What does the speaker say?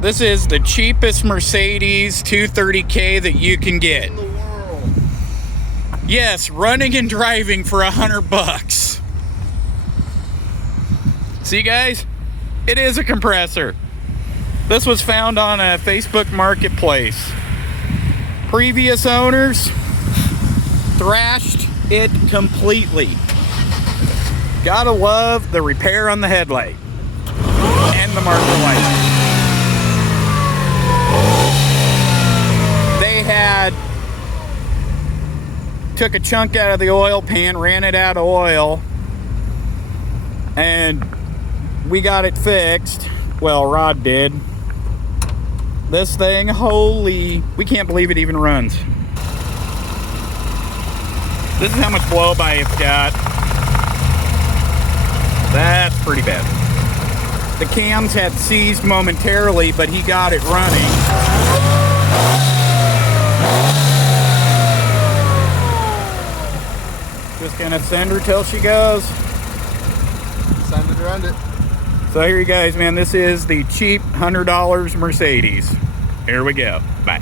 This is the cheapest Mercedes 230k that you can get. In the world. Yes, running and driving for $100. See, guys, it is a compressor. This was found on a Facebook marketplace. Previous owners thrashed it completely. Gotta love the repair on the headlight and the marker light. They had took a chunk out of the oil pan, ran it out of oil, and we got it fixed. Well, Rod did. This thing, holy, we can't believe it even runs. This is how much blow-by it's got. That's pretty bad. The cams had seized momentarily, but he got it running. Just gonna send her till she goes. Send it around it. So here you guys, man, this is the cheap $100 Mercedes. Here we go. Bye.